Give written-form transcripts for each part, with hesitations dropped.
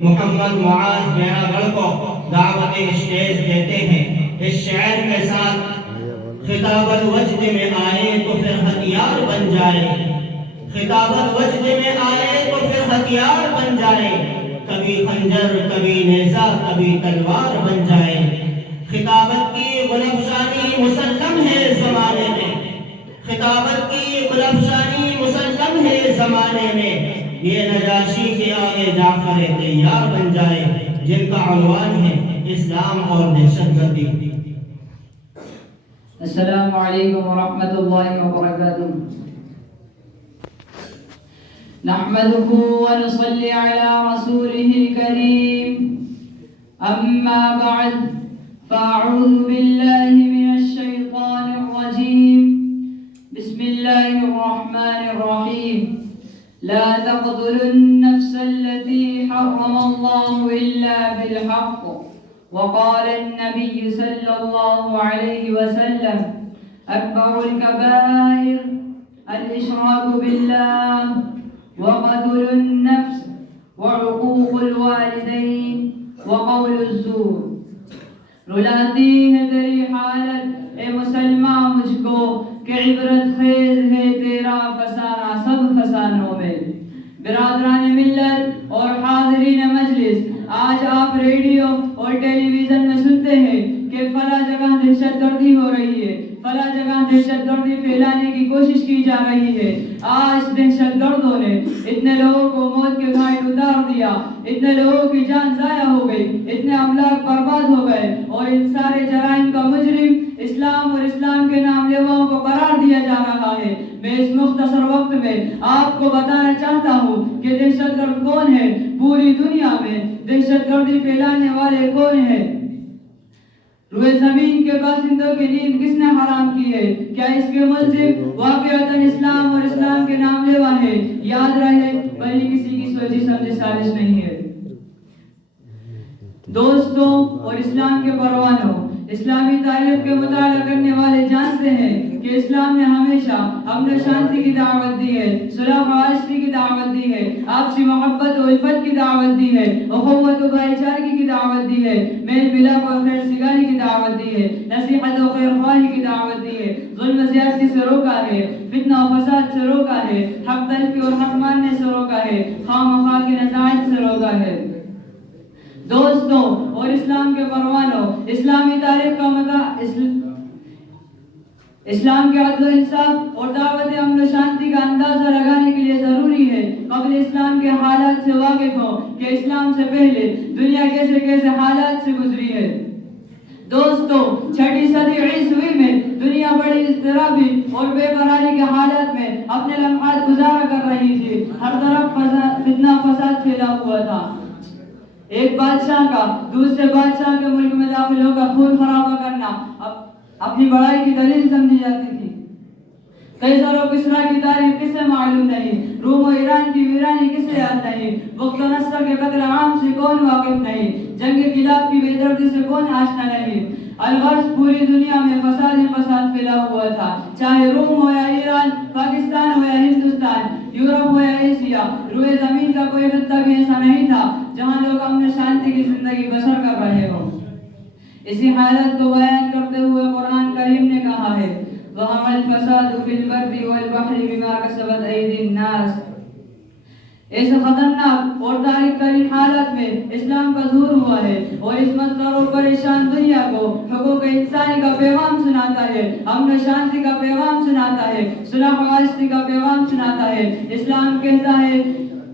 محمد معاذ بینا گڑھ کو دعوت اسٹیج دیتے ہیں اس شعر کے ساتھ خطاب الوجد میں آئے تو پھر ہتھیار بن جائے، خطاب الوجد میں آئے تو پھر ہتھیار بن جائے، کبھی خنجر کبھی نیزہ کبھی تلوار بن جائے، خطابت کی گلفشانی مسلم ہے زمانے میں، خطابت کی گلفشانی مسلم ہے زمانے میں، یہ نجاشی کے آگے جعفر طیار بن جائے، جن کا عنوان ہے اسلام اور دہشت گردی۔ السلام علیکم ورحمۃ اللہ وبرکاتہ۔ نحمده ونصلي على رسوله الكريم، اما بعد فاعوذ باللہ من الشیطان الرجیم، بسم اللہ الرحمن الرحیم۔ لا تقتلوا النفس التي حرم الله إلا بالحق، وقال النبي صلى الله عليه وسلم أكبر الكبائر الإشراك بالله وقتل النفس وعقوق الوالدين وقول الزور۔ رلاتی ہے تیری حالت اے مسلمان مجھ کو کہ عبرت خیز ہے تیرا فسانہ سب فسانوں میں۔ برادران ملت اور حاضرین مجلس، آج آپ ریڈیو اور ٹیلی ویژن میں سنتے ہیں کہ فلاں جگہ دہشت گردی ہو رہی ہے، فلاں جگہ دہشت گردی پھیلانے کی کوشش کی جا رہی ہے۔ آج دہشت گردوں نے اتنے لوگوں کو موت کے گھاٹ اتار دیا، اتنے لوگوں کی جان ضائع ہو گئی، اتنے املاک برباد ہو گئے، اور ان سارے جرائم کا مجرم اسلام اور اسلام کے نام لیواؤں کو قرار دیا جا رہا ہے۔ میں اس مختصر وقت میں آپ کو بتانا چاہتا ہوں کہ دہشت گرد کون ہے، پوری دنیا میں دہشت گردی پھیلانے والے کون ہیں، روئے زمین کے باشندوں کی نیند کس نے حرام کی ہے؟ کیا اس کے ملزم واقعتاً اسلام اور اسلام کے نام لیوا ہے؟ یاد رہے بھلی کسی کی سوچی سمجھی سازش نہیں ہے۔ دوستوں اور اسلام کے پروانوں، اسلامی تاریخ کے مطالعہ کرنے والے جانتے ہیں کہ اسلام نے ہمیشہ امن و شانتی کی دعوت دی ہے، صلح و معاشرتی کی دعوت دی ہے، آپسی محبت و الفت کی دعوت دی ہے، اخوت و بھائی چارگی کی دعوت دی ہے، میل ملاپ و خیر سگالی کی دعوت دی ہے، نصیحت و خیر خواہی کی دعوت دی ہے، ظلم و زیادتی سے روکا ہے، فتنہ و فساد سے روکا ہے، حق تلفی اور حق ماننے سے روکا ہے، خواہ مخواہ کی نزاعت سے روکا ہے۔ دوستوں اور اسلام کے پروانوں، اسلامی تاریخ کا اسلام کے عدل و انصاف اور دعوت امن و شانتی کا اندازہ لگانے کے لیے ضروری ہے قبل اسلام کے حالات سے واقف ہو کہ اسلام سے پہلے دنیا کیسے کیسے حالات سے گزری ہے۔ دوستوں، 6 صدی عیسوی میں دنیا بڑی اضطرابی اور بے قراری کے حالات میں اپنے لمحات گزارا کر رہی تھی، ہر طرف فتنہ فساد پھیلا ہوا تھا۔ ایک بادشاہ کا دوسرے بادشاہ کے ملک میں داخل ہو کر خون خرابہ کرنا اپنی بڑائی کی دلیل سمجھی جاتی تھی۔ قیصر و کسریٰ کی تاریخ کسے معلوم نہیں، روم و ایران کی ویرانی کسے یاد نہیں، بخت و نصر کے قتل عام سے کون واقف نہیں، جنگ کلاب کی بے دردی سے کون آشنا نہیں۔ الغرض پوری دنیا میں فساد ہی فساد پھیلا ہوا تھا، چاہے روم ہو یا ایران، پاکستان ہو یا ہندوستان، یورپ ہو یا ایشیا، روئے زمین کا کوئی خطہ بھی ایسا نہیں تھا جہاں لوگ امن شانتی کی زندگی بسر کر رہے ہوں۔ اسی حالت کو بیان کرتے ہوئے قرآن کریم نے کہا ہے ظہر الفساد فی البر والبحر بما کسبت ایدی الناس۔ ایسے خطرناک اور تاریخ ترین حالات میں اسلام کا ظہور ہوا ہے اور اس مضطر اور پریشان دنیا کو حقوق انسانی کا پیغام سناتا ہے، امن و شانتی کا پیغام سناتا ہے، صلح و معاشرتی کا پیغام سناتا ہے۔ اسلام کہتا ہے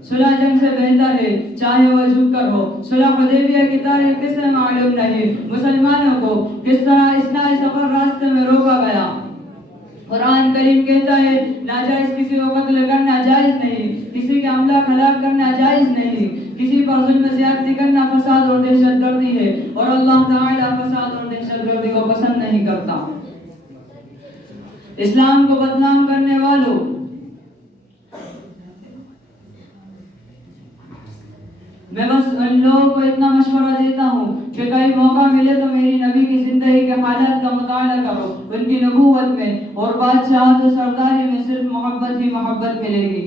صلح جنگ سے بہتر ہے، چاہے وہ جھک کر ہو۔ صلح حدیبیہ کی تاریخ کسے معلوم نہیں، مسلمانوں کو کس طرح اصلاحی سفر راستے میں روکا گیا۔ قرآن کریم کہتا ہے ناجائز کسی کو قتل کرنا جائز نہیں، کسی کے املاک ہلاک کرنا جائز نہیں، کسی پر ظلم زیادتی کرنا فساد اور دہشت گردی ہے، اور اللہ تعالی فساد اور دہشت گردی کو پسند نہیں کرتا۔ اسلام کو بدنام کرنے والوں، میں بس ان لوگوں کو اتنا مشورہ دیتا ہوں کہ کئی موقع ملے تو میری نبی کی زندگی کے حالات کا مطالعہ کرو، ان کی نبوت میں اور بادشاہت و سرداری میں صرف محبت ہی محبت ملے گی۔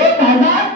1000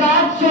700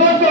200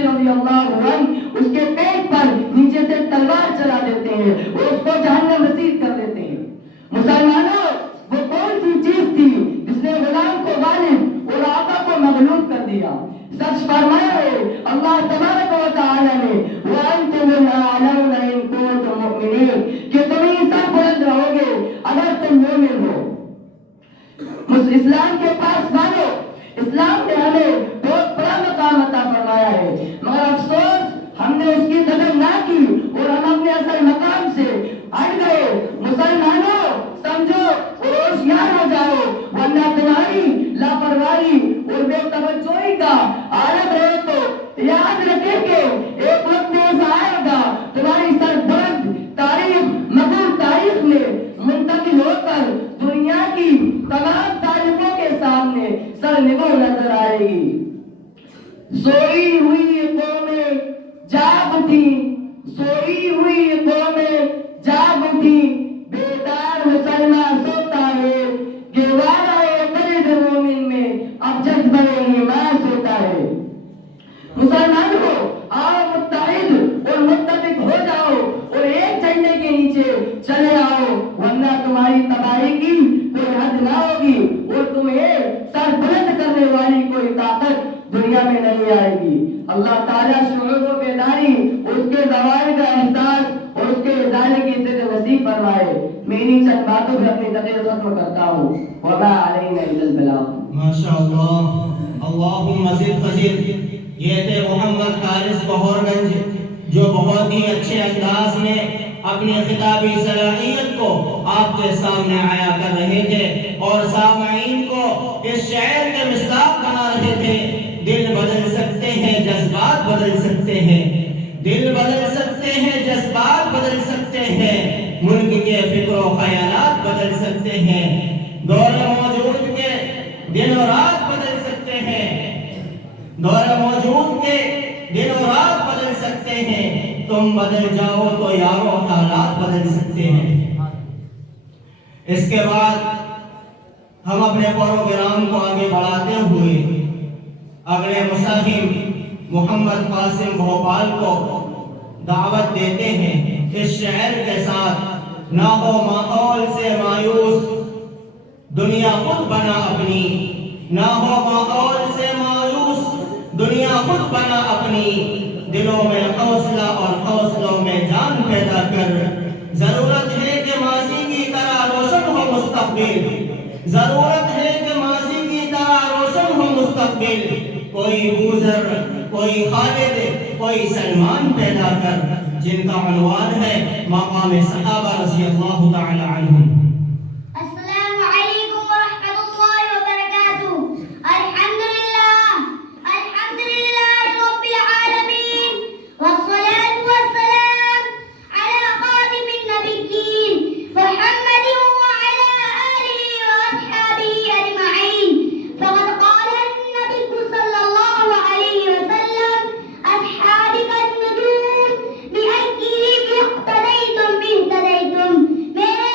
بشیر رضی اللہ عنہ اس کے پیٹ پر نیچے سے تلوار چلا دیتے ہیں اور اس کو جہنم رسید کر دیتے ہیں۔ مسلمانوں، وہ کون سی چیز تھی جس نے غلام کو غالب اور آقا کو مغلوب کر دیا؟ سچ فرمایا ہے اللہ تبارک و تعالی نے وَأَنْتُمُ الْأَعْلَوْنَ إِن كُنتُم مُؤْمِنِينَ کہ تم ہی سب بلند رہو گے اگر تم مومن ہو۔ اسلام کے پاس والو، اسلام نے ہمیں بہت بڑا مقام عطا فرمایا ہے، مگر افسوس ہم نے اس کی قدر نہ کی اور ہم اپنے اصل مقام سے ہٹ گئے۔ مسلمانوں سمجھو اور ہوشیار ہو جاؤ، ورنہ تمہاری لاپرواہی اور بے توجہی کا عالم رہے تو یاد رکھے کہ ایک وقت ایسا آئے گا تمہاری سربلند تاریخ مقبول تاریخ میں منتقل ہو کر دنیا کی تمام تاریخوں کے سامنے سرنگو نظر آئے گی۔ سوئی ہوئی قومیں جاگ اٹھی، سوئی ہوئی قومیں جاگ اٹھی، بیدار مسلمان سوتا ہے، گہوارہ قلب مومن میں اب جذبہ ایمان سوتا ہے۔ مسلمانوں، آؤ متحد اور متفق ہو جاؤ اور ایک جھنڈے کے نیچے چلے آؤ، ورنہ تمہاری تباہی کی کوئی حد نہ ہوگی اور تمہیں سر بلند کرنے والی کوئی طاقت دنیا میں نہیں آئے گی۔ اللہ تعالیٰ شعور و بیداری، اس کے زوال کا احساس اور اس کے ازالے کی عزت نصیب فرمائے۔ میری چند باتوں پہ اپنی تقریر ختم کرتا ہوں۔ وما علینا الا البلاغ۔ ماشاء اللہ، اللہم زد فزد۔ یہ تھے محمد حارث بہور گنج جو بہت ہی اچھے انداز میں اپنی خطابی صلاحیت کو آپ کے سامنے عیا کر رہے تھے اور سامعین کو اس شعر کے مصداق بنا رہے تھے۔ دل بدل سکتے ہیں، جذبات بدل سکتے ہیں، دل بدل سکتے ہیں، جذبات بدل سکتے ہیں، ملک کے فکر و خیالات بدل سکتے ہیں، دور موجود کے دن و رات بدل سکتے ہیں، دور موجود کے دن و رات بدل سکتے ہیں، تم بدل جاؤ تو یارو حالات بدل سکتے ہیں۔ اس کے بعد ہم اپنے پروگرام کو آگے بڑھاتے ہوئے اگلے مصاحب محمد قاسم بھوپال کو دعوت دیتے ہیں اس شعر کے ساتھ۔ نہ ہو ماحول سے مایوس، دنیا خود بنا اپنی، نہ ہو ماحول سے مایوس، دنیا خود بنا اپنی، دلوں میں حوصلہ اور حوصلوں میں جان پیدا کر۔ ضرورت ہے کہ ماضی کی طرح روشن ہو مستقبل، ضرورت ہے کہ ماضی کی طرح روشن ہو مستقبل، کوئی بوزر، کوئی خالد، کوئی سلمان پیدا کر، جن کا عنوان ہے مقام صحابہ رضی اللہ تعالی عنہم۔ السلام علیکم ورحمۃ اللہ وبرکاتہ۔ الحمد للہ رب العالمین، والصلاة والسلام علی خاتم النبیین محمد وعلی آلہ واصحابہ اجمعین۔ فقد قال النبی صلی اللہ علیہ وسلم: اصحابی کالنجوم بأیہم اقتدیتم اہتدیتم۔ میرے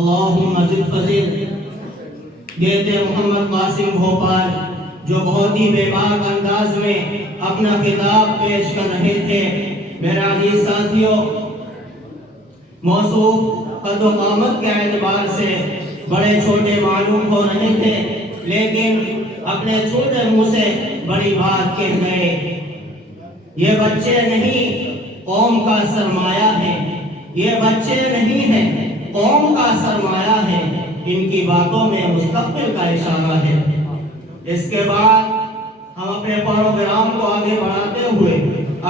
اللہم زد فزد. یہ تھے محمد قاسم بھوپال جو بہت ہی بے باک انداز میں اپنا خطاب پیش کر رہے تھے. میرے عزیز ساتھیوں، موصوف قد و قامت کے اعتبار سے بڑے چھوٹے معلوم ہو رہے تھے، لیکن اپنے چھوٹے منہ سے بڑی بات کہہ گئے. یہ بچے نہیں، قوم کا سرمایہ ہے. یہ بچے نہیں ہیں، قوم کا سرمایہ ہے. ان کی باتوں میں مستقبل کا اشارہ ہے. اس کے بعد ہم اپنے پروگرام کو آگے بڑھاتے ہوئے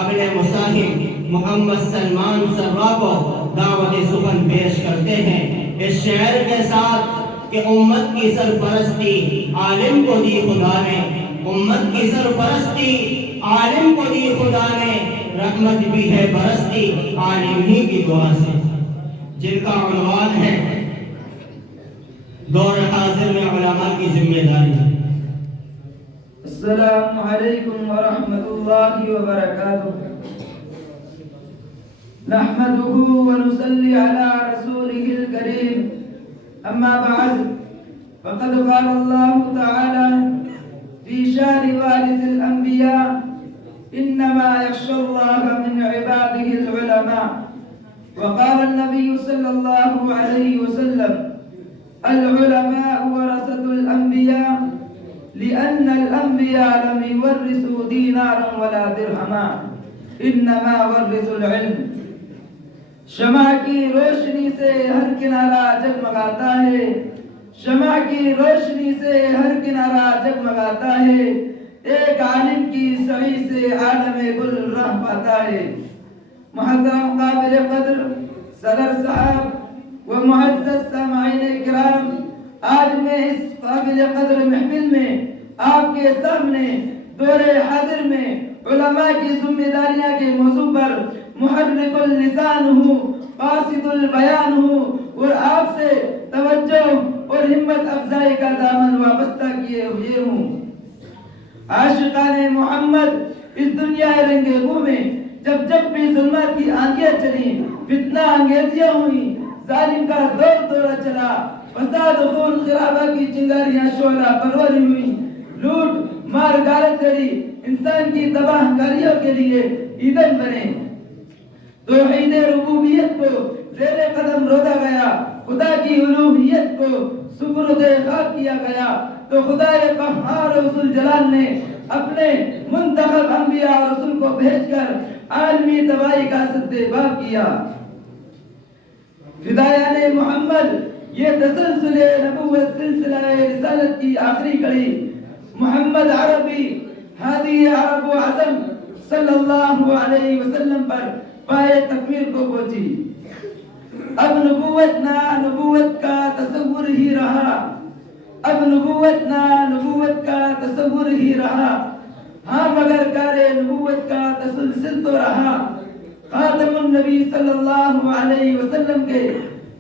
اگلے مصاحب محمد سلمان سرا کو دعوت سخن پیش کرتے ہیں اس شعر کے ساتھ کہ امت کی سرپرستی عالم کو دی خدا نے. امت کی سرپرستی عالم کو دی خدا نے، رحمت بھی ہے برستی عالم ہی کی دعا سے. جن کا عنوان ہے دور حاضر میں علماء کی ذمہ داری. السلام علیکم ورحمۃ اللہ وبرکاتہ. نحمده ونصلي على رسوله الكريم. اما بعد فقد قال الله تعالى في شان وارث الانبياء انما يخشى الله من عباده العلماء. وقال النبي صلى الله عليه وسلم العلماء ورثة الانبياء لأن الأنبياء لم يورثوا دينارا ولا درهما إنما ورثوا العلم. شمع کی روشنی سے ہر کنارہ جگمگاتا ہے. شمع کی روشنی سے ہر کنارہ جگمگاتا ہے. ایک عالم کی سعی سے عالم گل رہ پاتا ہے. محترم قابل قدر صدر صاحب و معزز سامعین کرام، آج میں اس قابل قدر محفل میں آپ کے سامنے دور حاضر میں علماء کی ذمہ داریاں کے موضوع پر محرک اللسان ہوں، قاصد البیان ہوں اور آپ سے توجہ اور ہمت افزائی کا دامن وابستہ کیے ہوئے ہوں. عاشقان محمد اس دنیا رنگ بو میں جب جب بھی ظلمات کی آندیاں چلی، فتنہ انگیزیاں ہوئی، ظالم کا دورہ چلا، فساد خون خرابہ کی چنگاریاں شعلہ پروری ہوئی، لوٹ مار غارت چڑھی، انسان کی تباہ کاریوں کے لیے ایندھن بنے. توحید ربوبیت کو زیر قدم رودا گیا، خدا کی الوہیت کو سپرد خاک کیا گیا، تو خدا قہار رسول جلال نے اپنے منتخب انبیاء اور رسول کو بھیج کر عالمی تباہی کا سدباب کیا. فدایان محمد، یہ تسلسل نبوت سلسلہ رسالت کی آخری کڑی محمد عربی ہادی عرب و عظم صلی اللہ علیہ وسلم پر پائے تکمیل کو پہنچی. اب نبوت نہ نبوت کا تصور ہی رہا. اب نبوت نہ نبوت کا تصور ہی رہا. ہاں مگر کار نبوت کا تسلسل تو رہا. خاتم النبی صلی اللہ علیہ وسلم کے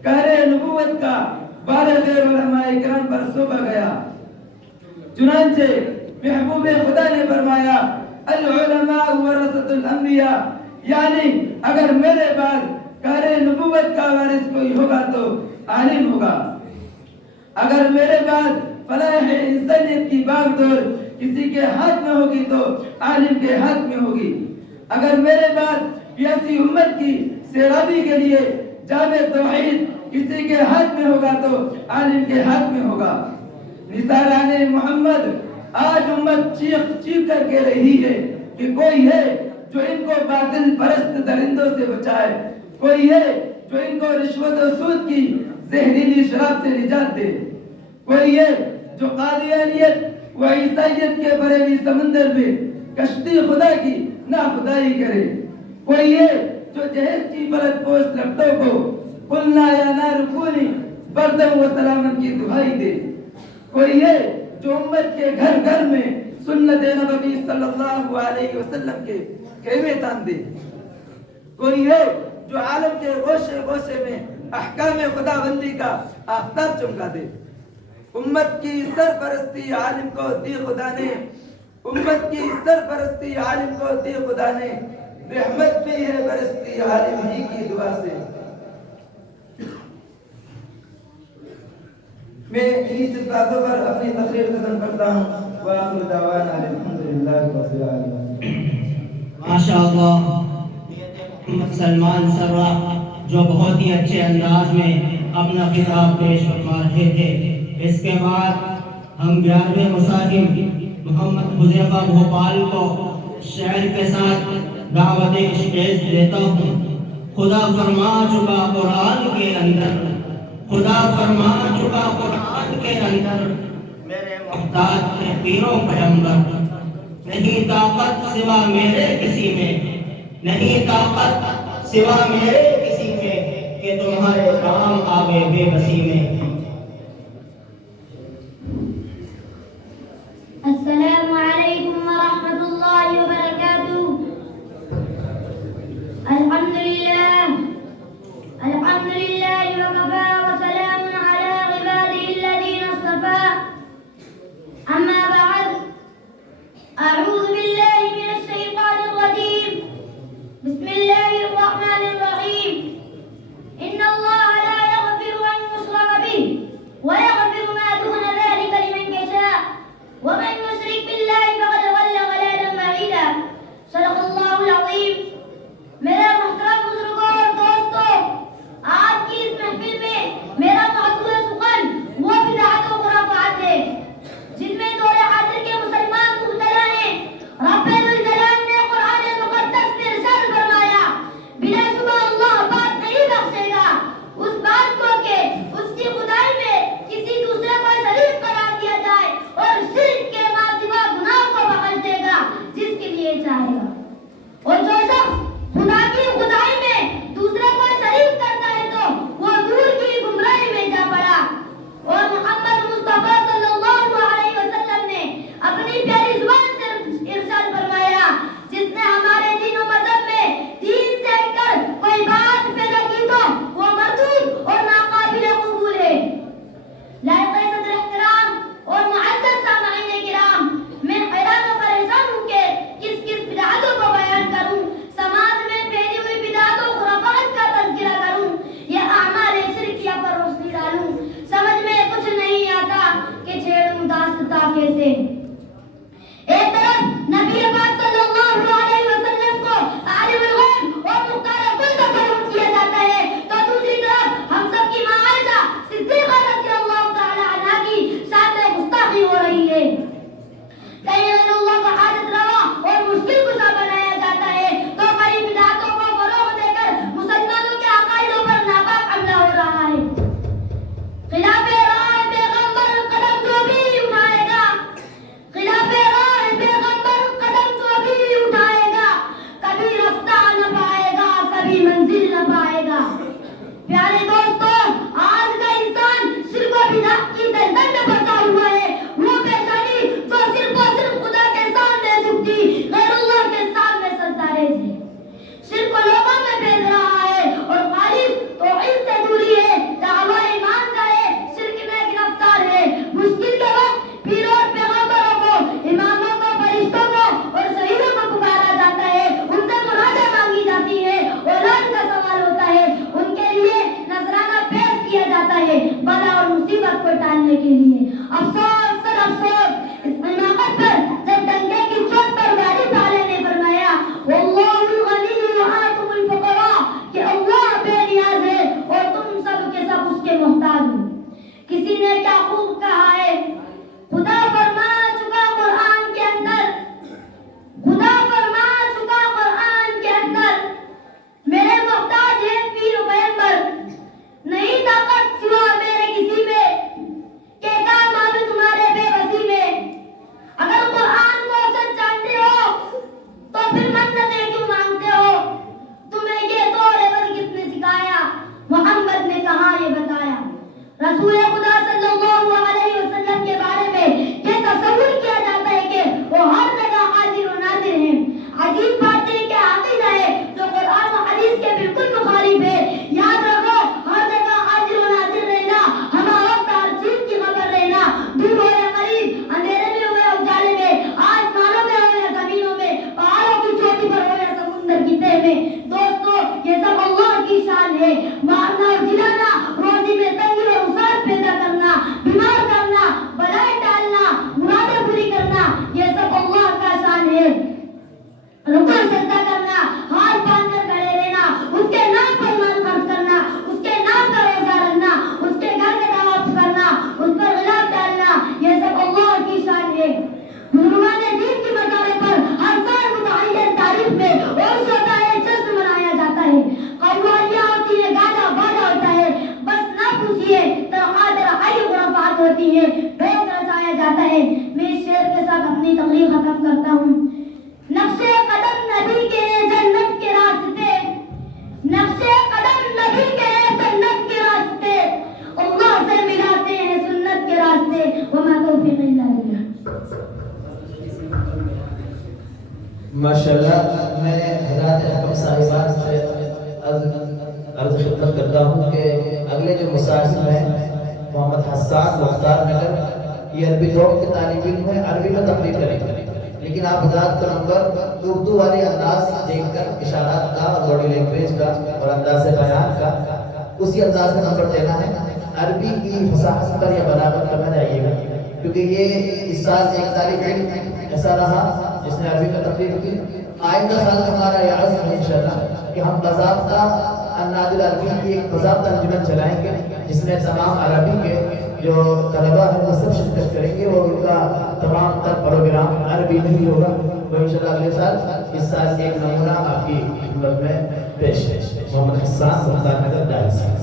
کار نبوت کا بار غیر علماء کرام پر سونپا گیا. چنانچہ محبوب خدا نے فرمایا العلماء ورثۃ الانبیاء، یعنی اگر میرے بعد کار نبوت کا وارث کوئی ہوگا تو عالم ہوگا. اگر میرے بعد فلاح انسانیت کی باغ دور کسی کے ہاتھ میں ہوگی تو عالم کے ہاتھ میں ہوگی. اگر میرے بعد پیاسی امت کی سیرابی کے لیے جامع توحید کسی کے ہاتھ میں ہوگا تو عالم کے ہاتھ میں ہوگا. نثاران محمد، آج امت چیخ چیخ کر کے رہی ہے کہ کوئی ہے جو ان کو باطل پرست درندوں سے بچائے، کوئی ہے جو ان کو رشوت و سود کی زہریلی شراب سے نجات دے، کوئی ہے جو قادیانیت و عیسائیت کے فریبی سمندر میں کشتی خدا کی ناخدائی کرے، کوئی ہے جو جہیز کی بلد پوش لپٹوں کو قلنا یا نار کونی بردم و سلامت کی دعائی دے، کوئی ہے جو امت کے گھر گھر میں سنت نبوی صلی اللہ علیہ وسلم کے خیمے تان دے، کوئی ہے جو عالم کے گوشے گوشے میں احکام خدا بندی کا آفتاب چمکا دے. امت کی سرپرستی عالم کو دی خدا نے، امت کی سرپرستی عالم کو دی خدا نے، رحمت بھی ہے برستی عالم ہی کی دعا سے. میں انہی باتوں پر اپنی تقریر ختم کرتا ہوں. وآخر دعوانا الحمدللہ رب العالمین. ماشاءاللہ محمد سلمان سرا جو بہت ہی اچھے انداز میں اپنا خطاب پیش فرما رہے تھے. اس کے بعد ہم 11ویں مصاحب محمد حذیفہ بھوپال کو شعر کے ساتھ دعوت اسٹیج دیتا ہوں. خدا فرما چکا قرآن کے اندر، خدا فرما چکا قرآن کے اندر، میرے محتاج کے پیروں پیغمبر. نہیں طاقت سوا میرے کسی میں، نہیں طاقت سوا میرے کسی میں، کہ تمہارے کام آوے بے بسی میں. السلام علیکم ورحمۃ اللہ وبرکاتہ. الحمد للہ وکفى وسلام علی عباده الذین اصطفى. اما بعد، اعوذ باللہ من الشیطان الرجیم. بسم اللہ الرحمن الرحیم. ان اللہ لا یغفر ان یشرک به ویغفر ما دون ذلك لمن یشاء ومن يشرك بالله فقد ضل ضلالا بعيدا. صدق اللہ العظیم. میرے محترم بزرگوں اور دوستوں، آج کی اس محفل میں میرا موضوع سخن وہ بدعت و خرافات ہے جن میں دور حاضر کے مسلمان مبتلا ہیں. رب ذوالجلال نے قرآن مقدس میں ارشاد فرمایا، رکوع سجدہ کرنا، ہاتھ باندھ کر کھڑے رہنا، اس کے نام پر مال خرچ کرنا، اس کے نام کا روزہ رکھنا، اس کے گھر کا طواف کرنا، اس پر غلاف ڈالنا، یہ سب اللہ کی شان ہے۔ بزرگان دین کی مزاروں پر ہر سال متعین تاریخ میں عرس ہوتا ہے، جشن منایا جاتا ہے، قوالیاں ہوتی ہے، گانا بانا ہوتا ہے، بس نہ پوچھیے طرح خرافات ہوتی ہے، بھید رچایا جاتا ہے۔ میں اس شعر کے ساتھ اپنی تقریر ختم کرتا ہوں۔ نقش قدم نبی کے جنت کے راستے، نقش قدم نبی کے جنت کے راستے، اللہ سے ملاتے ہیں سنت کے راستے، وما توفیق الا باللہ۔ ماشاءاللہ، میں حضرات حکم صاحبان سے عرض خدمت کرتا ہوں کہ اگلے جو مساجد ہیں محمد حسان مختار نگر، یہ عربی دور کے طالب علم ہیں، عربی میں تقریر کریں گے، لیکن آپ حضرات کا نمبر اردو والے انداز دیکھ کر اشارات کا اور باڈی لینگویج کا اور انداز بیان کا اسی انداز کا نمبر دینا ہے۔ عربی کی فصاحت پر یا بلاغت پر نہ جائیے گا، کیونکہ یہ اس سال ایک طالب علم ایسا رہا جس نے عربی کا تقریر کی۔ آئندہ سال ہمارا یہ عزم ہے انشاءاللہ کہ ہم باضابطہ النادل عربی کی ایک باضابطہ انجمن چلائیں گے، جس میں تمام عربی کے جو طلبہ ہیں وہ سب شرکت کریں گے اور ان کا تمام تر پروگرام عربی میں ہی ہوگا۔ وہ انشاءاللہ اگلے سال، اس سال ایک نمونہ آپ کی خدمت میں پیش ہے۔ محمد حسان مختار نگر ڈائل سے۔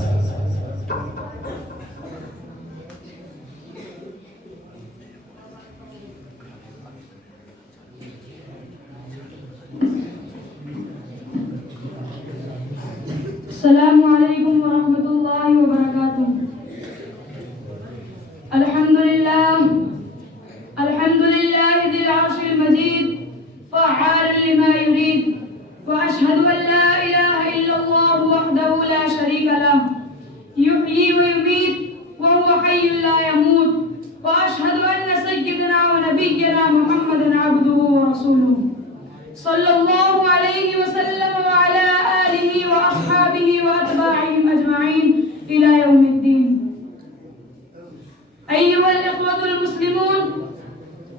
السلام علیکم ورحمۃ اللہ وبرکاتہ۔ الحمد للہ ذی العرش المجید فعال لما يريد، واشهد ان لا اله الا الله وحده لا شريك له يحيي ويميت وهو حي لا يموت، واشهد ان سيدنا ونبينا محمدا عبده ورسوله صلی اللہ علیہ وسلم وعلى آلہ وأصحابہ وأتباعہم اجمعین إلى یوم الدین۔ أيها الإخوة المسلمون،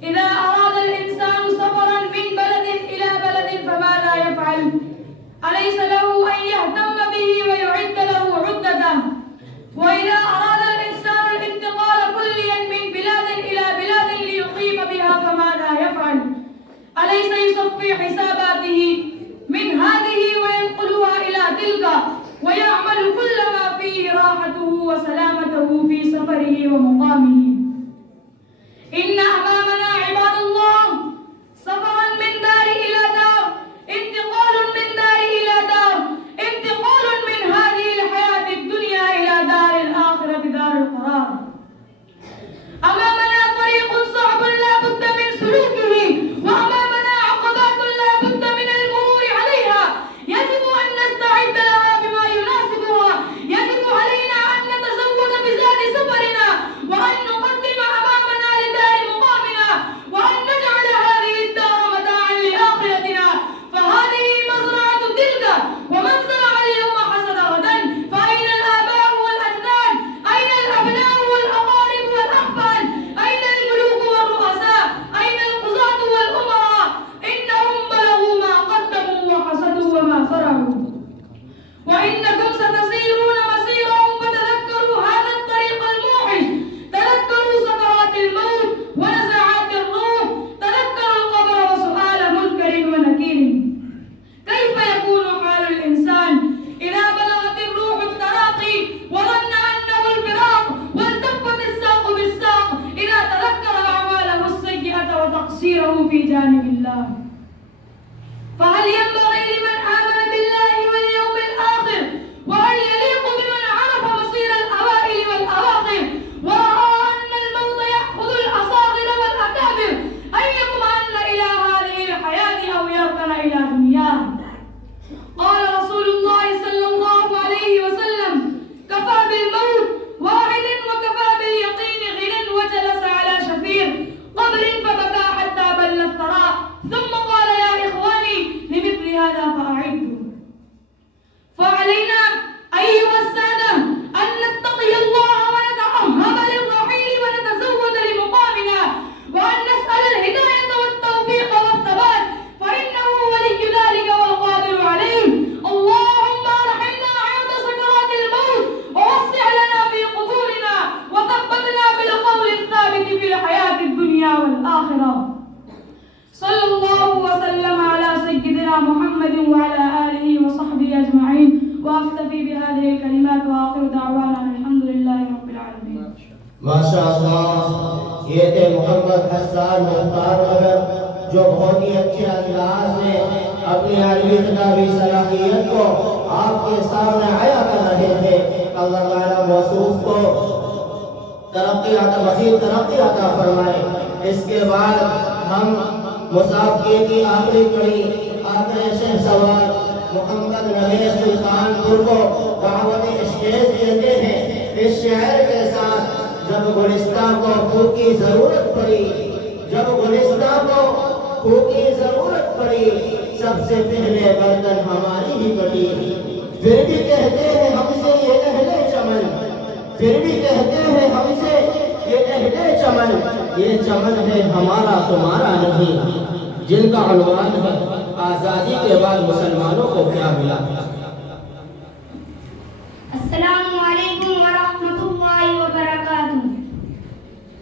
إذا أراد الإنسان سفرا من بلد إلى بلد فماذا يفعل؟ أليس له أن يهتم به ويعد له عدته؟ وإذا أراد الإنسان الانتقال كليا من بلاد إلى بلاد ليقيم بها فماذا يفعل؟ أليس يصفي حساباته من هذه وينقلها إلى تلك ويعمل كل ما فيه راحته وسلامته في سفره ومقامه؟ إن أمامنا عباد الله سفرا من دار إلى دار، انتقال من دار إلى دار، انتقال من هذه الحياة الدنيا إلى دار الآخرة دار القرار۔ أمامنا طريق صعب لا بد من سلوكه، وأمامنا عقبات لا بد من المرور عليها، يجب أن نستعد لها بما يناسبها، يجب علينا أن نتزود بزاد سفرنا، وأن نقدم أمامنا لدار مقامنا، وأن نجعل هذه الدار متاعا لآخرتنا، فهذه مزرعة تلك، ومن زرع اليوم حصد غدا، فأين الآباء والأجداد؟ أين الأبناء والأقارب والأحفاد؟ أين الملوك والرؤساء؟ أين القضاة والأمراء؟ إنهم بلغوا ما قدموا وحصدوا وما زرعوا، وإنكم ستسيرون مسيرهم، فتذكروا هذا الطريق الموحش، تذكروا سكرات الموت ونزعات الروح، تذكروا القبر وسؤال منكر ونكير۔ كيف يكون حال الإنسان إذا بلغت الروح التراقي وظن أنه الفراق والتفت الساق بالساق، إذا تذكر أعماله السيئة وتقصيره في جانب الله؟ فهل ينبغي لمن آمن بالله واليوم الآخر، وهل يليق بمن عرف مصير الأوائل والأواخر ورأى أن الموت يأخذ الأصاغر والأكابر، أن يطمئن إلى هذه الحياة أو يركن إلى دنياه؟ قال رسول الله صلى الله عليه وسلم: كفى بالموت واحد وكفى باليقين غنى، وجلس على شفير قبر فبكى حتى بل الثراء، ثم قال: يا إخواني لمثل هذا فأعدوا. فعلينا أيها السادة أن نتقي الله ونتأهب للرحيل ونتزود لمقامنا، وأن نسأل الهداية والتوفيق والثبات، فإنه ولي محمد وعلى آله وصحبه أجمعين وأكتفي بهذه الكلمات وآخر دعوانا الحمد لله رب العالمين. ماشاءاللہ، یہ تھے محمد حسان مختار نگر، جو بہت ہی اچھے انداز میں اپنی عالمی خطابی صلاحیت کو آپ کے سامنے عیا کر رہے تھے. اللہ تعالیٰ موصوف کو مزید ترقی عطا فرمائے. اس کے بعد ہم مسابقے کی آخری کڑی آخر شہ سوار محمد نویز سلطان پور کو دعوت اسٹیج دیتے ہیں اس شعر کے ساتھ: جب گلستان کو خون کی ضرورت پڑی، جب گلستان کو خون کی ضرورت پڑی، سب سے پہلے برتن ہماری ہی کٹی. پھر بھی کہتے ہیں ہم سے یہ اہل چمن، پھر بھی کہتے ہیں ہم سے یہ اہل چمن، یہ چمن ہے ہمارا تمہارا نہیں. جن کا عنوان ہے آزادی کے بعد مسلمانوں کو کیا ملا. السلام علیکم ورحمۃ اللہ وبرکاتہ.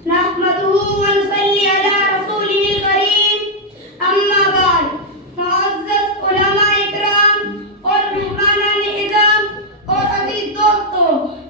نحمدہ ونصلی علی رسولہ الکریم، اما بعد. معزز علماء اکرام اور مہمانان اعظام اور عزیز دوستو،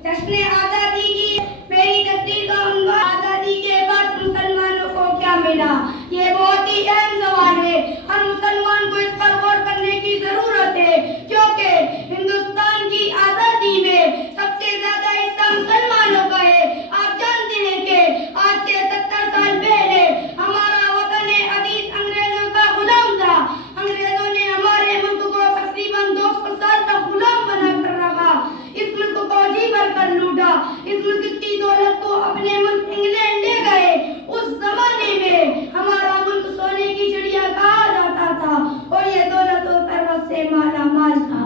جشن آزادی کی میری تقریر کا عنوان آزادی کے بعد مسلمانوں کو کیا ملا. یہ بہت ہی اہم سوال ہے. ہر مسلمان کو اس پر غور کرنے کی ضرورت ہے، کیونکہ ہندوستان کی آزادی میں سب سے زیادہ حصہ مسلمانوں کا ہے. آپ جانتے ہیں کہ آج سے 70 سال پہلے ہمارا وطن عزیز انگریزوں کا غلام تھا. انگریزوں نے ہمارے ملک کو تقریباً 200 سال تک غلام بنا کر رکھا. اس ملک کو جی بھر کر لوٹا. اس ملک کی دولت کو اپنے ملک انگلینڈ لے گئے. اس زمانے میں ہمارا ملک سونے کی چڑیا کہا جاتا تھا اور یہ دولت و ثروت سے مالا مال تھا.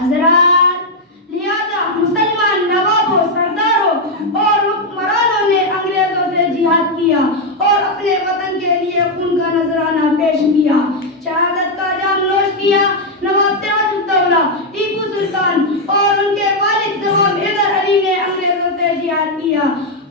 حضرات، لہذا مسلمان نوابوں، سرداروں اور حکمرانوں نے انگریزوں سے جہاد کیا اور اپنے وطن کے لیے خون کا نذرانہ پیش کیا. شہادت کا جام نوش کیا. نواب سراج الدولہ، ٹیپو سلطان اور ان کے والد نواب حیدر علی نے انگریزوں سے جہاد کیا،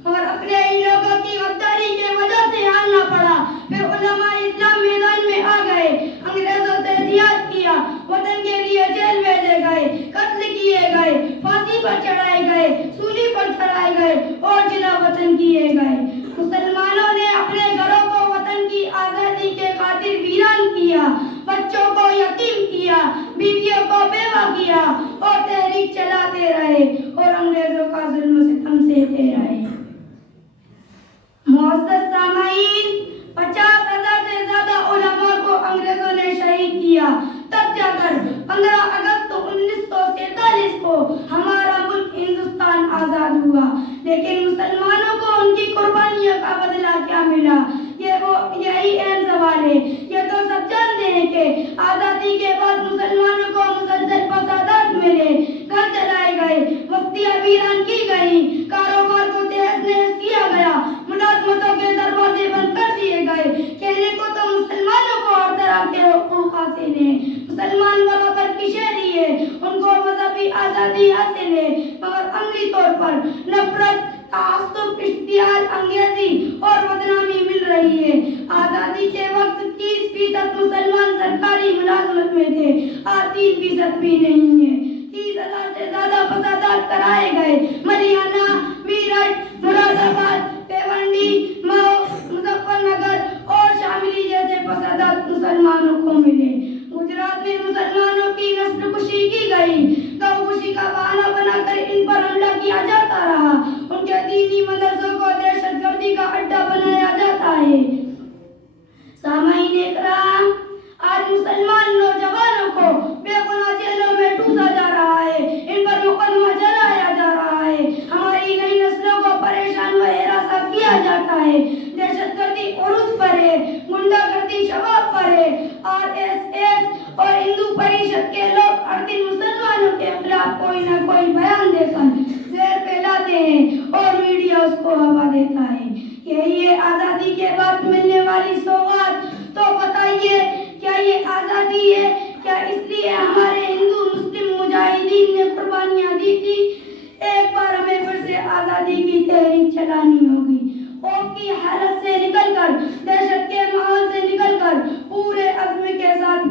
اور اپنے ہی لوگوں کی غداری کی وجہ سے ہارنا پڑا. پھر علماء اسلام میدان میں آ گئے، انگریزوں سے جہاد کیا، وطن کے لیے جیل بھیجے گئے، قتل کیے گئے، پھانسی پر چڑھائے گئے، سولی پر چڑھائے گئے اور جلا وطن کیے گئے. مسلمانوں نے اپنے گھروں کو وطن کی آزادی کے خاطر ویران کیا، بچوں کو یتیم کیا، بیویوں کو بیوہ کیا اور تحریک چلاتے رہے اور انگریزوں کا ظلم و ستم سہتے رہے. معزز سامعین، 50,000 سے زیادہ علماء کو انگریزوں نے شہید کیا. تب جا کر 15 اگست 1947 کو ہمارا ملک ہندوستان آزاد ہوا. لیکن مسلمانوں کو ان کی قربانیوں کا بدلہ کیا ملا؟ یہی اہم سوال ہے. یہ تو سب جانتے ہیں کہ آزادی کے بعد مسلمانوں کو مسلسل فسادات ملے، گھر جلائے گئے، بستیاں ویران کی گئیں، کاروبار کو تہس نہس کیا گیا، ملازمتوں کے دروازے بند کر دیے گئے. کہنے کو تو مسلمانوں کو ہر طرح کے حقوق حاصل ہیں، مسلمان برابر کی شہری ہے، ان کو مذہبی آزادی حاصل ہے، مگر عملی طور پر نفرت، تعصب، اشتعال انگیزی اور بدنامی مل رہی ہے. آزادی کے وقت 30% مسلمان سرکاری ملازمت میں تھے، آج 3% بھی نہیں ہے. 30,000 سے زیادہ فسادات کرائے گئے. ملیانہ، میرٹھ، مراد آباد، پیونڈی، مئو، مظفر نگر اور شاملی جیسے فسادات مسلمانوں کو ملے. گجرات میں مسلمانوں کی نسل کشی کی گئی. گو کشی کا بہانہ بنا کر ان پر حملہ کیا جاتا رہا. ان کے دینی مدرسوں کو دہشت گردی کا اڈا بنایا جاتا ہے. سامعین اکرام، آج مسلمان نوجوانوں کو بے گناہ جیلوں میں ٹوسا جا رہا ہے، ان پر مقدمہ چلایا جا رہا ہے. ہماری نئی نسلوں کو پریشان و ہراساں کیا جاتا ہے. دہشت گردی عروج پر ہے، گنڈا گردی شباب پر ہے. RSS اور ہندو پریشد کے لوگ ہر دن مسلمانوں کے خلاف کوئی نہ کوئی بیان دے کر زہر پھیلاتے ہیں اور میڈیا اس کو ہوا دیتا ہے. یہی ہے آزادی کے بعد ملنے والی سوغات. تو بتائیے، کیا یہ آزادی ہے؟ کیا اس لیے ہمارے ہندو مسلم مجاہدین نے قربانیاں دی تھی؟ ایک بار ہمیں پھر سے آزادی کی تحریک چلانی ہوگی. خوف کی حالت سے نکل کر، دہشت کے ماحول سے نکل کر پورے عزم کے ساتھ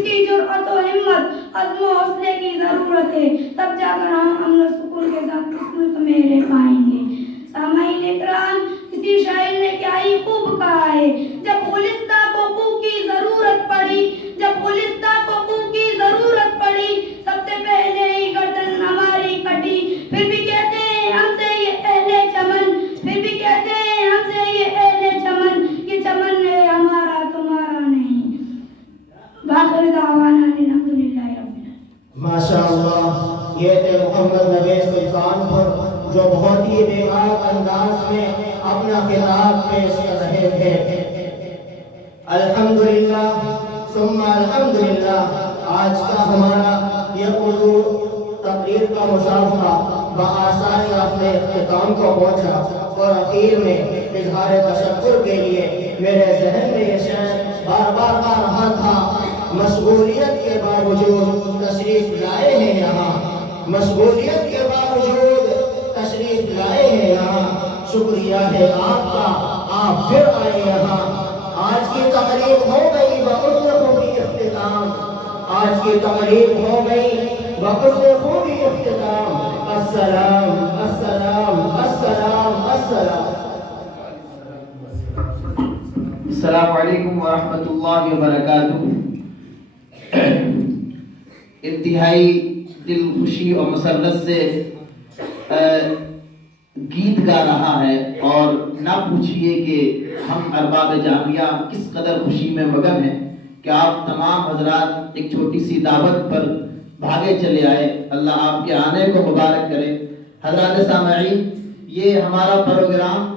اس کی جرأت و ہمت، عزم و حوصلے کی ضرورت ہے، تب جا کر ہم امن و سکون کے ساتھ اس ملک میں رہ پائیں گے۔ سامعین اکرام، کسی شاعر نے کیا ہی خوب کہا ہے، جب گلستہ کو خو کی ضرورت پڑی، جب گلستہ کو خو کی ضرورت پڑی، سب سے پہلے ہی گردن ہماری کٹی، پھر بھی کہتے ہیں ہم سے یہ اہل چمن، پھر بھی کہتے ہیں ہم سے یہ اہل چمن، یہ چمن ہے ہمارا تمہارا نہیں۔ باخر دعوانا الحمدللہ رب العالمین۔ ماشاءاللہ، یہ تھے محمد نوید سلطان پور جو بہت ہی بے باک انداز میں اپنا خطاب پیش کر رہے تھے۔ الحمدللہ ثم الحمدللہ، آج کا ہمارا یہ اردو تقریر کا مسابقہ بآسانی اپنے اختتام کو پہنچا، اور اخیر میں اظہار تشکر کے لیے میرے ذہن میں یہ شعر بار بار آ رہا تھا، مشغولیت کے باوجود تشریف لائے ہیں یہاں، مشغولیت کے باوجود تشریف لائے ہیں یہاں، شکریہ ہے آپ کا، آپ پھر آئے یہاں۔ آج کی تقریب ہو گئی بحسن خوبی اختتام، آج کی تقریب ہو گئی بحسن خوبی اختتام۔ السلام السلام السلام السلام۔ السلام علیکم ورحمۃ اللہ وبرکاتہ۔ انتہائی دل خوشی اور مسرت سے گیت گا رہا ہے، اور نہ پوچھئے کہ ہم ارباب جامعہ کس قدر خوشی میں مگن ہیں کہ آپ تمام حضرات ایک چھوٹی سی دعوت پر بھاگے چلے آئے۔ اللہ آپ کے آنے کو مبارک کرے۔ حضرات سامعین، یہ ہمارا پروگرام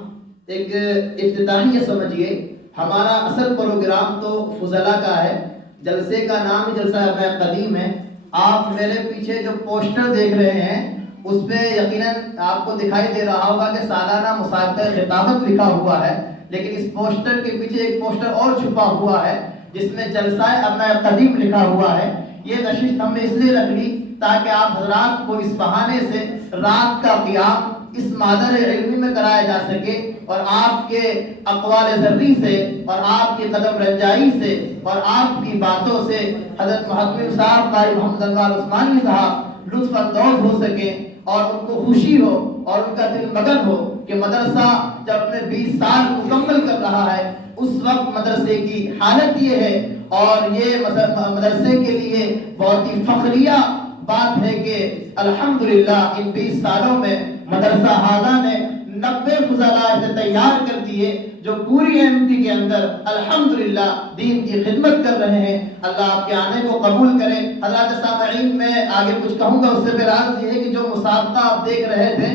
ایک افتتاحیہ سمجھیے، ہمارا اصل پروگرام تو فضلہ کا ہے، جلسے کا نام جلسہ قدیم ہے۔ آپ میرے پیچھے جو پوسٹر دیکھ رہے ہیں اس پہ یقیناً آپ کو دکھائی دے رہا ہوگا کہ سالانہ مسابقہ خطابت لکھا ہوا ہے، لیکن اس پوسٹر کے پیچھے ایک پوسٹر اور چھپا ہوا ہے جس میں جلسہ ابناء قدیم لکھا ہوا ہے۔ یہ نشست ہم نے اس لیے رکھ لی تاکہ آپ حضرات کو اس بہانے سے رات کا قیام اس مادر علمی میں کرایا جا سکے، اور آپ کے اقوال ذری سے اور آپ کی قدم رنجائی سے اور آپ کی باتوں سے حضرت محتمم صاحب قاری محمد انوار عثمانی صاحب لطف اندوز ہو سکے، اور ان کو خوشی ہو اور ان کا دل مگن ہو کہ مدرسہ جب اپنے 20 سال مکمل کر رہا ہے، اس وقت مدرسے کی حالت یہ ہے، اور یہ مدرسے کے لیے بہت ہی فخریہ بات ہے کہ الحمدللہ ان 20 سالوں میں مدرسہ ہادہ نے 90 فضلاء ایسے تیار کر دیے جو پوری احمدی کے اندر الحمدللہ دین کی خدمت کر رہے ہیں۔ اللہ آپ کے آنے کو قبول کرے۔ حضرات سامعین، میں آگے کچھ کہوں گا، اس سے پہلے عرض یہ ہے کہ جو مسابقہ آپ دیکھ رہے تھے،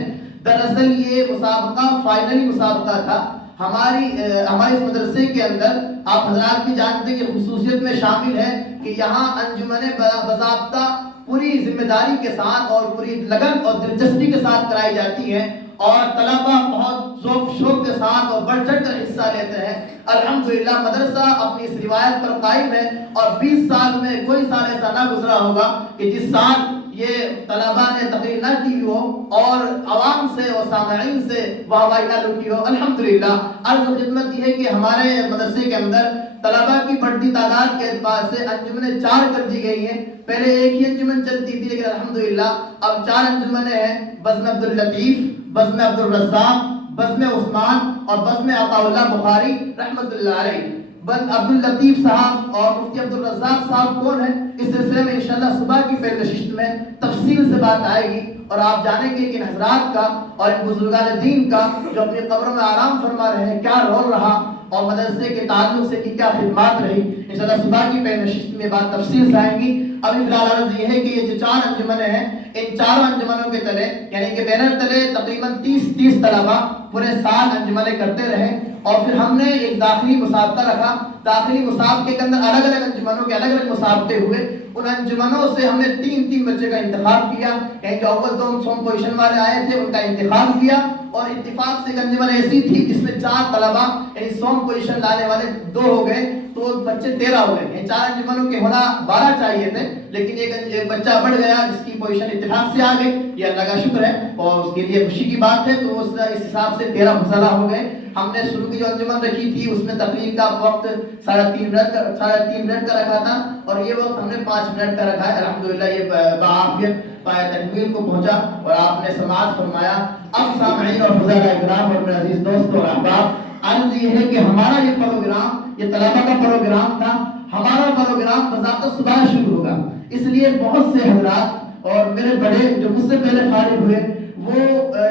دراصل یہ مسابقہ فائنلی مسابقہ تھا۔ ہمارے اس مدرسے کے اندر آپ حضرات بھی جانتے ہیں کہ خصوصیت میں شامل ہے کہ یہاں انجمن باضابطہ پوری ذمہ داری کے ساتھ اور پوری لگن اور دلچسپی کے ساتھ کرائی جاتی ہیں، اور طلبہ بہت ذوق شوق کے ساتھ اور بڑھ چڑھ کر حصہ لیتے ہیں۔ الحمدللہ مدرسہ اپنی اس روایت پر قائم ہے، اور 20 سال میں کوئی سال ایسا نہ گزرا ہوگا کہ جس سال یہ طلبہ نے تقریر نہ کی ہو اور عوام سے اور سامعین سے واہ نہ لوٹی ہو۔ الحمدللہ عرض و خدمت یہ ہے کہ ہمارے مدرسے کے اندر طلبہ کی بڑھتی تعداد کے اعتبار سے انجمنیں 4 کر دی گئی ہیں۔ پہلے ایک ہی انجمن چلتی تھی، لیکن الحمدللہ اب 4 انجمنیں ہیں، بزم عبداللطیف، بزم عبدالرزاق، بزم عثمان اور بزم عطا اللہ بخاری رحمت اللہ علیہ۔ عبداللطیف صاحب اور مفتی عبدالرزاق صاحب کون ہیں، اس سلسلے میں انشاءاللہ صبح کی پہلی نشست میں تفصیل سے بات آئے گی، اور آپ جانیں گے کہ ان حضرات کا اور ان بزرگان دین کا جو اپنی قبروں میں آرام فرما رہے ہیں کیا رول رہا، اور مدرسے کے تعلق سے کی کیا خدمات رہی۔ انشاءاللہ صبح کی پہلی نشست میں بات تفصیل سے آئیں گی۔ ابھی فی الحال عرض یہ ہے کہ یہ جو 4 انجمنیں ہیں، ان 4 انجمنوں کے تلے یعنی کہ بینر تلے تقریباً 30 طلبہ پورے سال انجمنیں کرتے رہے، اور پھر ہم نے ایک داخلی مسابقہ رکھا۔ داخلی مسابقے کے اندر الگ الگ انجمنوں کے الگ الگ مسابقے ہوئے۔ ان انجمنوں سے ہم نے 3 بچے کا انتخاب کیا، یعنی جو اول 2 سوم پوزیشن والے آئے تھے ان کا انتخاب کیا، اور اتفاق سے ایک انجمن ایسی تھی جس میں 4 طلبہ یعنی سوم پوزیشن لانے والے 2 ہو گئے، تو بچے 13 ہو گئے۔ یعنی 4 انجمنوں کے ہونا 12 چاہیے تھے، لیکن ایک بچہ بڑھ گیا جس کی پوزیشن اتفاق سے آ گئی، یہ اللہ کا شکر ہے اور اس کے لیے خوشی کی بات ہے۔ تو اس حساب سے 13 فضلاء ہو گئے۔ ہم نے شروع کی جو انجمن رکھی تھی اس میں تقریر کا وقت 3.5 منٹ کا رکھا تھا اور یہ وقت ہم نے 5 منٹ کا رکھا ہے. الحمدللہ یہ بعافیت پائے تکمیل کو پہنچا اور آپ نے سماعت فرمایا. اب سامعین اور فضلاء اکرام اور میرے عزیز دوستوں اور احباب، عرض یہ ہے کہ ہمارا یہ پروگرام، یہ طلبہ کا پروگرام تھا. ہمارا پروگرام بذات صبح شروع ہوگا، اس لیے بہت سے حضرات اور میرے بڑے جو مجھ سے پہلے فارغ ہوئے وہ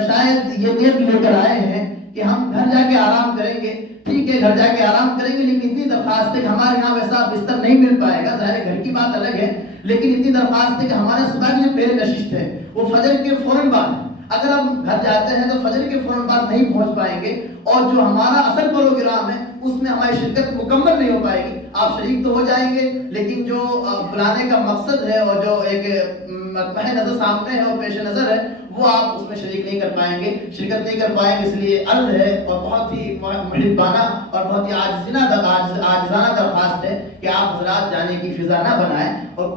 شاید یہ نیت لے کر آئے ہیں کہ ہم گھر جا کے آرام کریں گے. ٹھیک ہے، گھر جا کے آرام کریں گے، لیکن اتنی درخواست ہے کہ ہمارے یہاں ویسا بستر نہیں مل پائے گا. ظاہر گھر کی بات الگ ہے، لیکن اتنی درخواست ہے کہ ہمارے صبح کی جو پہلی نشست ہے وہ فجر کے فوراً بعد، اگر ہم گھر جاتے ہیں تو فجر کے فوراً بعد نہیں پہنچ پائیں گے اور جو ہمارا اصل پروگرام ہے اس میں ہماری شرکت مکمل نہیں ہو پائے گی. آپ شریک تو ہو جائیں گے لیکن جو بلانے کا مقصد ہے اور جو ایک مطمئن نظر سامنے ہے اور پیش نظر ہے وہ آپ اس میں شریک نہیں کر پائیں گے، شرکت نہیں کر پائیں گے. اس لیے عرض ہے اور بہت ہی محبانہ اور بہت ہی عاجزانہ درخواست ہے کہ آپ حضرات جانے کی فضا نہ بنائیں اور